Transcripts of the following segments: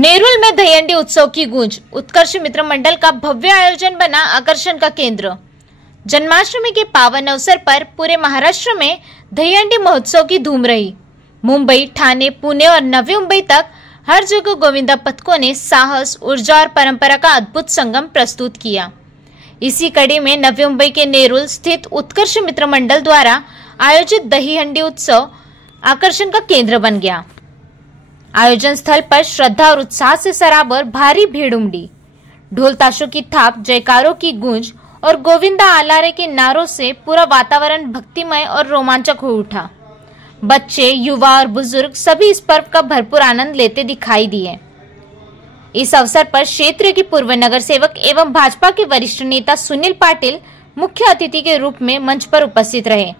नेरुल में दहीहंडी उत्सव की गूंज, उत्कर्ष मित्र मंडल का भव्य आयोजन बना आकर्षण का केंद्र। जन्माष्टमी के पावन अवसर पर पूरे महाराष्ट्र में दहीहंडी महोत्सव की धूम रही। मुंबई, ठाणे, पुणे और नवी मुंबई तक हर जगह गोविंदा पथकों ने साहस, ऊर्जा और परंपरा का अद्भुत संगम प्रस्तुत किया। इसी कड़ी में नवी मुंबई के नेरुल स्थित उत्कर्ष मित्र मंडल द्वारा आयोजित दहीहंडी उत्सव आकर्षण का केंद्र बन गया। आयोजन स्थल पर श्रद्धा और उत्साह से सराबर भारी भीड़ उमड़ी। ढोल ताशों की थाप, जयकारों की गूंज और गोविंदा आलारे के नारों से पूरा वातावरण भक्तिमय और रोमांचक हो उठा। बच्चे, युवा और बुजुर्ग सभी इस पर्व का भरपूर आनंद लेते दिखाई दिए। इस अवसर पर क्षेत्र के पूर्व नगर सेवक एवं भाजपा के वरिष्ठ नेता सुनील पाटिल मुख्य अतिथि के रूप में मंच पर उपस्थित रहे।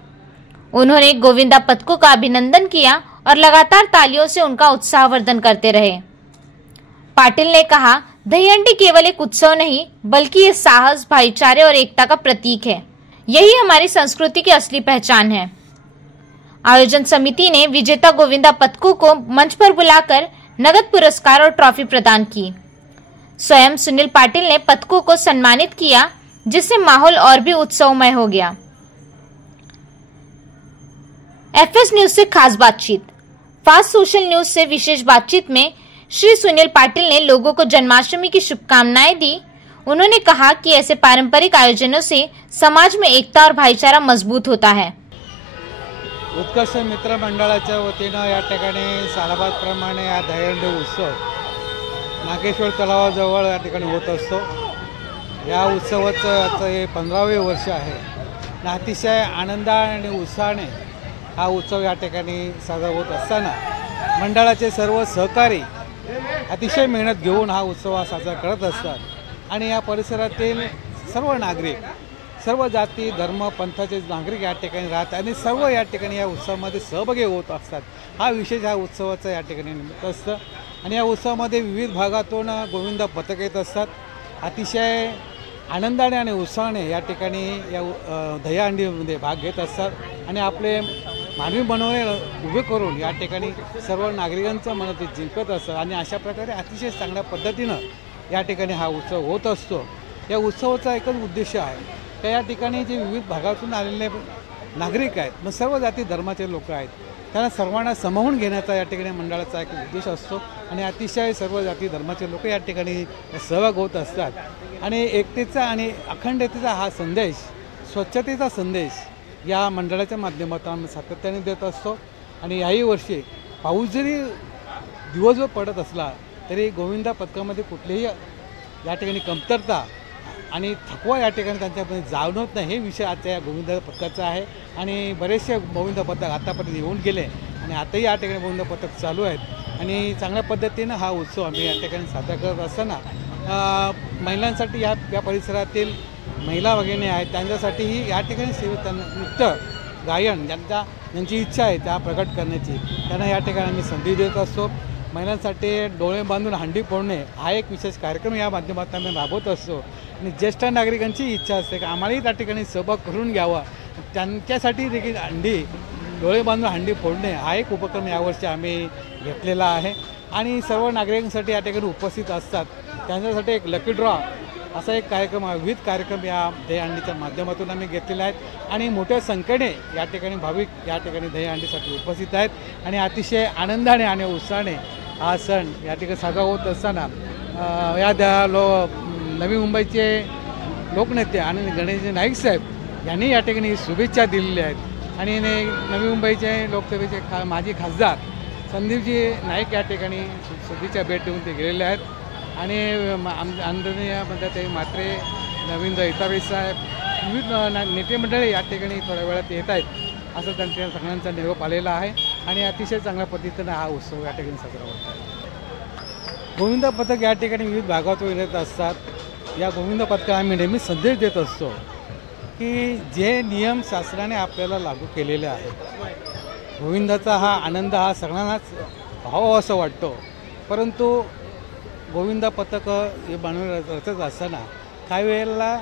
उन्होंने गोविंदा पथकों का अभिनंदन किया और लगातार तालियों से उनका उत्साहवर्धन करते रहे। पाटिल ने कहा, दहीहंडी केवल एक उत्सव नहीं बल्कि ये साहस, भाईचारे और एकता का प्रतीक है। यही हमारी संस्कृति की असली पहचान है। आयोजन समिति ने विजेता गोविंदा पथकों को मंच पर बुलाकर नगद पुरस्कार और ट्रॉफी प्रदान की। स्वयं सुनील पाटिल ने पथकों को सम्मानित किया, जिससे माहौल और भी उत्सवमय हो गया। एफएस न्यूज से खास बातचीत। फास्ट सोशल न्यूज से विशेष बातचीत में श्री सुनील पाटिल ने लोगों को जन्माष्टमी की शुभकामनाएं दी। उन्होंने कहा कि ऐसे पारंपरिक आयोजनों से समाज में एकता और भाईचारा मजबूत होता है। उत्कर्ष मित्र मंडळाच्या वतीनं या ठिकाणी सालाबादप्रमाणे हा दहीहंडी उत्सव नागेश्वर तलावाजवळ या ठिकाणी होत असतो। या उत्सवाचं आता हे 15वे वर्ष आहे। अतिशय आनंद आणि उत्साहाने हा उत्सव या ठिकाणी साजरा होत असताना मंडळाचे सर्व सहकारी अतिशय मेहनत घेऊन हा उत्सव साजरा करत असतात आणि या परिसरातील सर्व नागरिक, सर्व जाती, धर्म, पंथाचे नागरिक या ठिकाणी राहतात आणि सर्व या ठिकाणी या उत्सवामध्ये सहभागी होत असतात। हा विशेष हा उत्सवाचा या ठिकाणी निमित्त असतं आणि या उत्सवामध्ये विविध भागातून गोविंदा पथक येत असतात। अतिशय आनंदाने आणि उत्साहाने या ठिकाणी या दहीहंडीमध्ये भाग घेत असतात आणि आपले मानवी मनोरे उभे करून या ठिकाणी सर्व नागरिकांचं मन ते जिंकत असतात आणि अशा प्रकारे अतिशय चांगल्या पद्धतीनं या ठिकाणी हा उत्सव होत असतो। या उत्सवाचा एकच उद्देश आहे की या ठिकाणी जे विविध भागातून आलेले नागरिक आहेत, मग सर्व जाती धर्माचे लोक आहेत, त्यांना सर्वांना सामावून घेण्याचा या ठिकाणी मंडळाचा एक उद्देश असतो आणि अतिशय सर्व जाती धर्माचे लोक या ठिकाणी सहभाग होत असतात आणि एकतेचा आणि अखंडतेचा हा संदेश, स्वच्छतेचा संदेश या मंडळाच्या माध्यमातून आम्ही सातत्याने देत असतो आणि याही वर्षी पाऊस जरी दिवसभर पडत असला तरी गोविंदा पथकामध्ये कुठलीही या ठिकाणी कमतरता आणि थकवा या ठिकाणी त्यांच्यामध्ये जाणवत नाही। हे विषय आजच्या या गोविंदा पथकाचा आहे आणि बरेचसे गोविंदा पथक आतापर्यंत येऊन गेले आणि आताही या ठिकाणी गोविंदा पथक चालू आहेत आणि चांगल्या पद्धतीनं हा उत्सव आम्ही या ठिकाणी साजरा करत असताना महिलांसाठी या परिसरातील महिला भगिनी आहेत त्यांच्यासाठीही या ठिकाणी नृत्य, गायन ज्यांची इच्छा आहे त्या प्रकट करण्याची त्यांना या ठिकाणी आम्ही संधी देत असतो। महिलांसाठी डोळे बांधून हंडी फोडणे हा एक विशेष कार्यक्रम या माध्यमातून आम्ही राबवत असतो आणि ज्येष्ठ नागरिकांची इच्छा असते की आम्हालाही त्या ठिकाणी सहभाग करून घ्यावा, त्यांच्यासाठी देखील डोळे बांधून हंडी फोडणे हा एक उपक्रम यावर्षी आम्ही घेतलेला आहे आणि सर्व नागरिकांसाठी या ठिकाणी उपस्थित असतात त्यांच्यासाठी एक लकी ड्रॉ असा एक कार्यक्रम, विविध कार्यक्रम या दहीहंडीच्या माध्यमातून आम्ही घेतलेले आहेत आणि मोठ्या संख्येने या ठिकाणी भाविक या ठिकाणी दहीहंडीसाठी उपस्थित आहेत आणि अतिशय आनंदाने आणि उत्साहाने हा सण या ठिकाणी साजरा होत असताना नवी मुंबईचे लोकनेते आणि गणेश नाईक साहेब यांनी या ठिकाणी शुभेच्छा दिलेल्या आहेत आणि नवी मुंबईचे लोकसभेचे माजी खासदार संदीपजी नाईक या ठिकाणी शुभेच्छा भेट देऊन ते गेलेले आहेत आणि आंदोलनामध्ये ते मात्रे, रवींद्र हितावे साहेब, विविध नेते मंडळी या ठिकाणी थोड्या वेळात येत आहेत असं त्यांच्या सगळ्यांचा निरोप आलेला आहे आणि अतिशय चांगल्या पद्धतीनं हा उत्सव या ठिकाणी साजरा होत आहे। गोविंदा पथक या ठिकाणी विविध भागातून येत असतात। या गोविंदा पथकाला आम्ही नेहमी संदेश देत असतो की जे नियम शासनाने आपल्याला लागू केलेले आहेत, गोविंदाचा हा आनंद हा सगळ्यांनाच व्हावा असं वाटतो, परंतु गोविंदा पथक हे रचत असताना काही वेळेला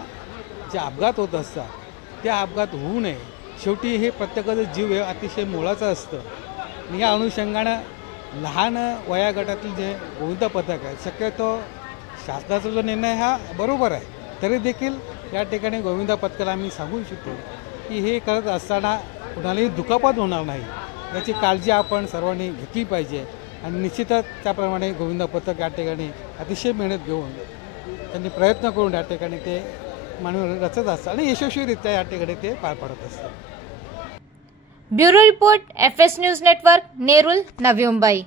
जे अपघात होत असतात ते अपघात होऊ नये, शेवटी हे प्रत्येकाचं जीव हे अतिशय मोलाचं असतं। या अनुषंगानं लहान वयोगटातील जे गोविंद पथक आहे, शक्यतो शासनाचा जो निर्णय हा बरोबर आहे, तरी देखील या ठिकाणी गोविंद पथकाला आम्ही सांगू इच्छितो की हे करत असताना कुणालाही दुखापत होणार नाही याची काळजी आपण सर्वांनी घेतली पाहिजे आणि निश्चितच त्याप्रमाणे गोविंद पथक या ठिकाणी अतिशय मेहनत घेऊन त्यांनी प्रयत्न करून या ठिकाणी ते मानवी रचत असतात आणि यशस्वीरित्या या ठिकाणी ते पार पाडत असतात. Bureau report FS news network, Nerul, Navi Mumbai.